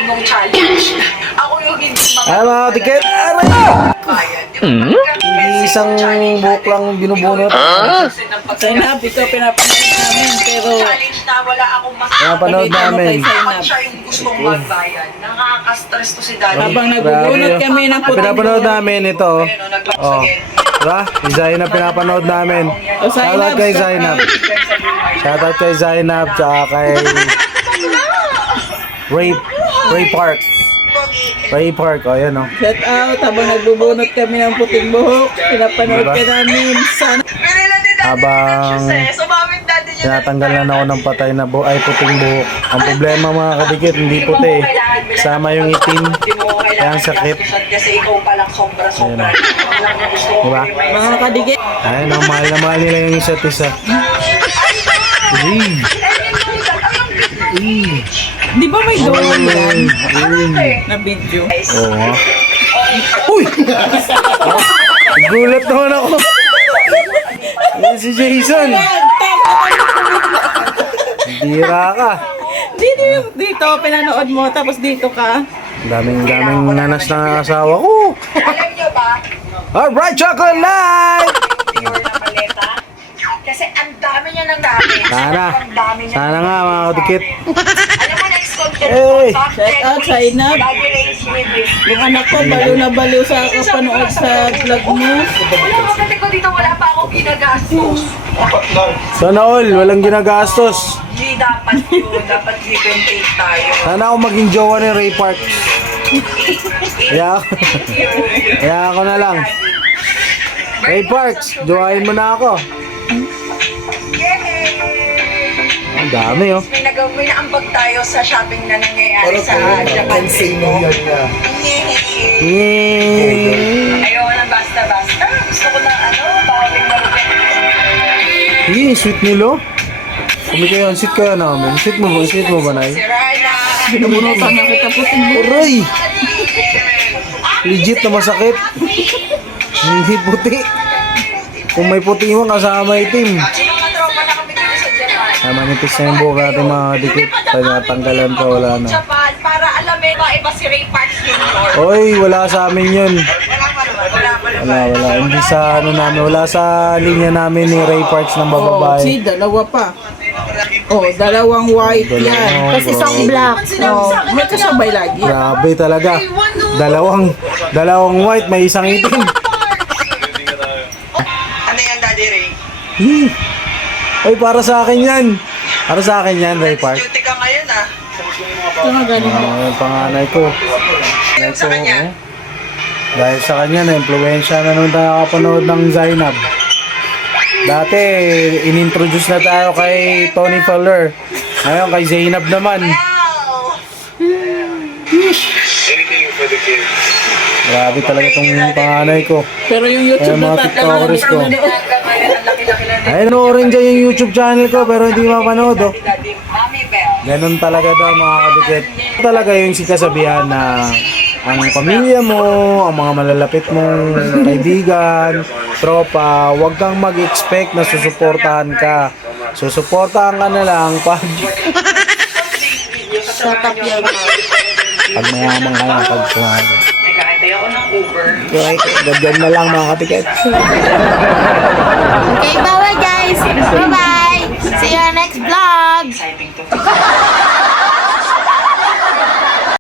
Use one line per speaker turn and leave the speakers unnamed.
mong challenge. Ako yung hindi
Ay, mga tiket! Hindi isang buhok lang binubunot.
Zainab, ito pinapanood namin, pero
challenge na wala akong mas...
Pinapanood namin.
Dapat siya yung gustong magbayad. Nakaka-stress to si Daddy.
habang nagbubunot kami ng puting
Pinapanood namin ito.
Ayun, nag-box
Oh.
again.
Diba? Si Zainab pinapanood namin.
O,
Shoutout kay Zainab. Shoutout kay Zainab tsaka kay Ray Park. Ray Park, o yan o.
Shout out, habang nagbubunot kami ng puting buhok, pinapanood
Diba?
ka namin. Sana
Pinila ni Daddy
Habang
sumamit Daddy niya.
tinatanggal na ako ng patay na ay puting buhok. Ang problema mga kadikit, hindi puti. Sama yung itim. Kaya ang sakit.
Kasi ikaw palang sobra-sobra.
Diba?
mga kadigit.
Ayun, ang mahal na mahal nila yung isa't isa.
Di ba may doon yan na video?
Oo nga. Uy! Gulat naman ako. Yan si Jason. Bira ka.
Dito, pinanood mo, tapos dito ka.
Daming nanas ng asawa ko.
Alam nyo ba?
Alright, chocolate light!
Pure na maleta. Kasi ang dami niya ng gamit.
Sana.
Ang dami niya.
Sana nga mga kadikit.
Alam mo, next content
Hey!
ko, top
Shout
10
out,
weeks,
Zainab.
Daddy Ray's with.
Yung anak ko, baliw na baliw sa kapanood sa vlog mo.
Wala kasi ko dito, wala pa akong ginagastos.
Sana all, walang ginagastos.
Hindi dapat yun. Dapat give and take tayo.
Sana ako maging jowa ni Ray Park. Kaya ako na lang. Ray Parks, jowain mo na ako.
Yay!
Ang dami oh.
May naambag tayo sa shopping na nangyayari sa Japan Cebu. Yay!
Yay!
Ayoko na basta-basta. Gusto ko na bawing marugan.
Yay, sweet nilo. Kumi kayo, sweet kaya namin. Sweet mo ba, Nay?
Si Rana.
Binubunutan na kita puting buhok.
Aray! Legit na masakit. Hindi puti. Kung may puti mo, kasama itim.
Sino mga tropa na kami dito sa Japan?
Manipis na yung buhok natin mga dikit. Tinatanggalan pa, wala na.
Japan, para alamin ba iba si Ray Parks Jr.
Oy, wala sa amin yun.
Wala pa naman.
Wala. Hindi sa ano namin. Wala sa linya namin ni Ray Parks ng
Oh,
bababae.
see, dalawa pa. Oh, dalawang white yan.
Kasi
isang black. Oh, may kasabay lagi.
Grabe talaga. Dalawang white, may isang itim.
Ano yan, Daddy Ray?
Hi. Oy, para sa akin yan. Para sa akin yan, Ray Park.
Duty ka ngayon
Ito nga galing mo.
Yung panganay ko.
Yung sa kanya?
Dahil sa kanya, na-influensya na naman tayo nakapanood ng Zainab. Dati, inintroduce na tayo kay Tony Fowler. Ngayon, kay Zainab naman.
Wow!
Grabe talaga itong panganay ko.
Pero yung YouTube
Ayun, mga
na
TikTokers ko.
Hanggang ngayon, ang laki-laki na
Ayun, noorin dyan yung YouTube channel ko, pero hindi mapanood, oh.
Daddy Mommy Bell.
Ganun talaga daw mga kadikit. Talaga yung si kasabihan na ang pamilya mo, ang mga malalapit mong kaibigan, tropa, huwag kang mag-expect na susuportahan ka. Susuportahan ka na lang pag
Shut up yan.
mayaman ka na pag kumali.
Nag-aantay ako ng Uber.
Ganyan na lang mga katiket.
Okay, bye-bye guys. Bye-bye. See you next vlog.
Exciting to.